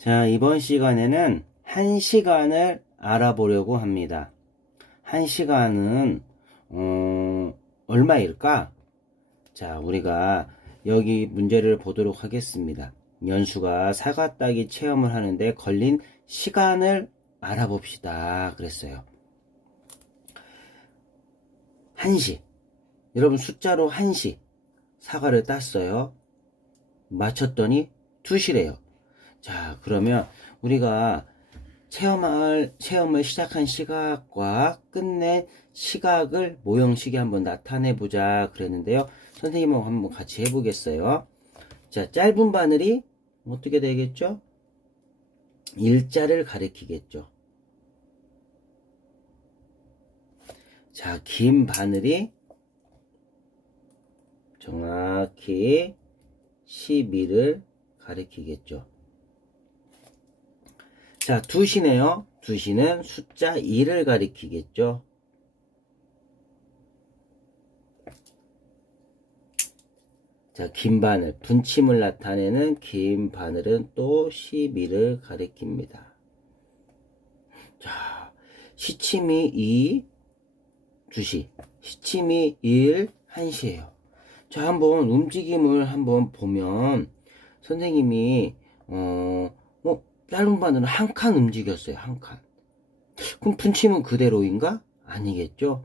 자, 이번 시간에는 한 시간을 알아보려고 합니다. 한 시간은, 어, 얼마일까? 자, 우리가 여기 문제를 보도록 하겠습니다. 연수가 사과 따기 체험을 하는데 걸린 시간을 알아봅시다. 그랬어요. 1시. 여러분 숫자로 1시. 사과를 땄어요. 맞췄더니 2시래요. 자, 그러면 우리가 체험을, 체험을 시작한 시각과 끝낸 시각을 모형식에 한번 나타내 보자 그랬는데요. 선생님하고 한번 같이 해보겠어요. 자, 짧은 바늘이 어떻게 되겠죠? 일자를 가리키겠죠. 자, 긴 바늘이 정확히 12를 가리키겠죠. 자, 2시네요. 2시는 숫자 2를 가리키겠죠. 자, 긴 바늘, 분침을 나타내는 긴 바늘은 또 12를 가리킵니다. 자, 시침이 2, 2시, 시침이 1, 1시예요. 자, 한번 움직임을 한번 보면 선생님이 어, 뭐 짧은 바늘은 한 칸 움직였어요. 한 칸. 그럼 분침은 그대로인가? 아니겠죠?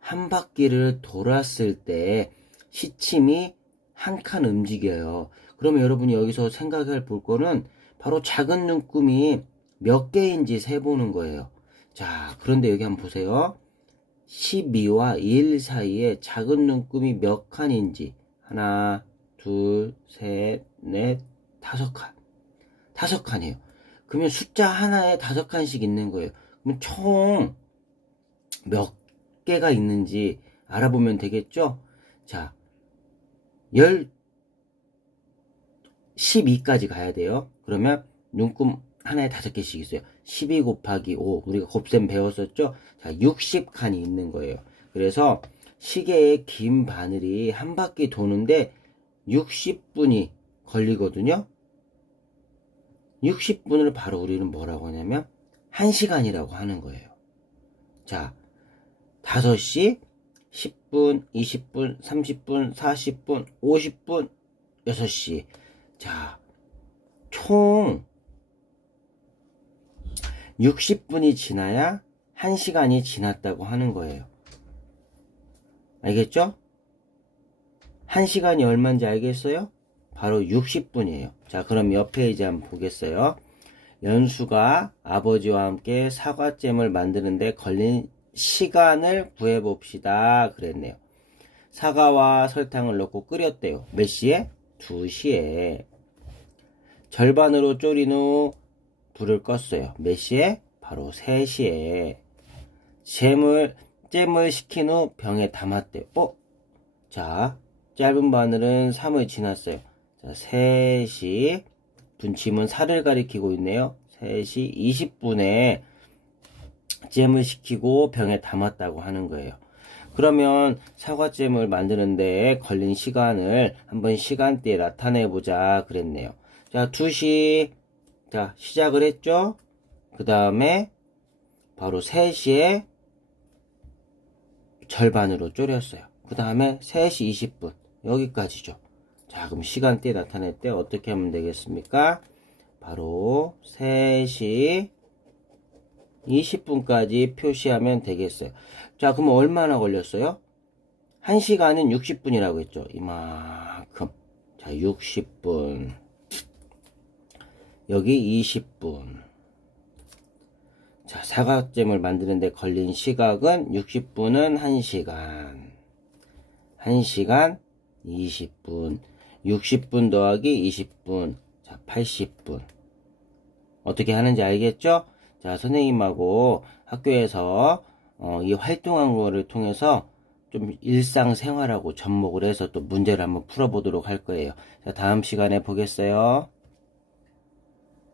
한 바퀴를 돌았을 때 시침이 한 칸 움직여요. 그러면 여러분이 여기서 생각할 볼 거는 바로 작은 눈금이 몇 개인지 세보는 거예요. 자, 그런데 여기 한번 보세요. 12와 1 사이에 작은 눈금이 몇 칸인지 하나, 둘, 셋, 넷, 다섯 칸. 다섯 칸이에요. 그러면 숫자 하나에 다섯 칸씩 있는 거예요. 그럼 총 몇 개가 있는지 알아보면 되겠죠? 자, 열 12까지 가야 돼요. 그러면 눈금 하나에 다섯 개씩 있어요. 12 곱하기 5. 우리가 곱셈 배웠었죠? 자, 60칸이 있는 거예요. 그래서 시계의 긴 바늘이 한 바퀴 도는데 60분이 걸리거든요. 60분을 바로 우리는 뭐라고 하냐면 1시간이라고 하는 거예요. 자, 5시, 10분, 20분, 30분, 40분, 50분, 6시. 자, 총 60분이 지나야 1시간이 지났다고 하는 거예요. 알겠죠? 1시간이 얼마인지 알겠어요? 바로 60분이에요. 자, 그럼 옆에 이제 한번 보겠어요. 연수가 아버지와 함께 사과잼을 만드는데 걸린 시간을 구해 봅시다. 그랬네요. 사과와 설탕을 넣고 끓였대요. 몇 시에? 2시에. 절반으로 졸인 후 불을 껐어요. 몇 시에? 바로 3시에. 잼을, 잼을 식힌 후 병에 담았대요. 어? 자, 짧은 바늘은 3을 지났어요. 자, 3시. 분침은 4를 가리키고 있네요. 3시 20분에 잼을 식히고 병에 담았다고 하는 거예요. 그러면 사과잼을 만드는데 걸린 시간을 한번 시간대에 나타내 보자 그랬네요. 자, 2시 자, 시작을 했죠? 그 다음에 바로 3시에 절반으로 졸였어요. 그 다음에 3시 20분. 여기까지죠. 자, 그럼 시간대 나타낼 때 어떻게 하면 되겠습니까? 바로 3시 20분까지 표시하면 되겠어요. 자, 그럼 얼마나 걸렸어요? 1시간은 60분이라고 했죠. 이만큼. 자, 60분. 여기 20분. 자, 사각잼을 만드는데 걸린 시각은 60분은 1시간. 1시간 20분. 60분 더하기 20분. 자, 80분. 어떻게 하는지 알겠죠? 자, 선생님하고 학교에서 어, 이 활동한 거를 통해서 좀 일상생활하고 접목을 해서 또 문제를 한번 풀어보도록 할 거예요. 자, 다음 시간에 보겠어요.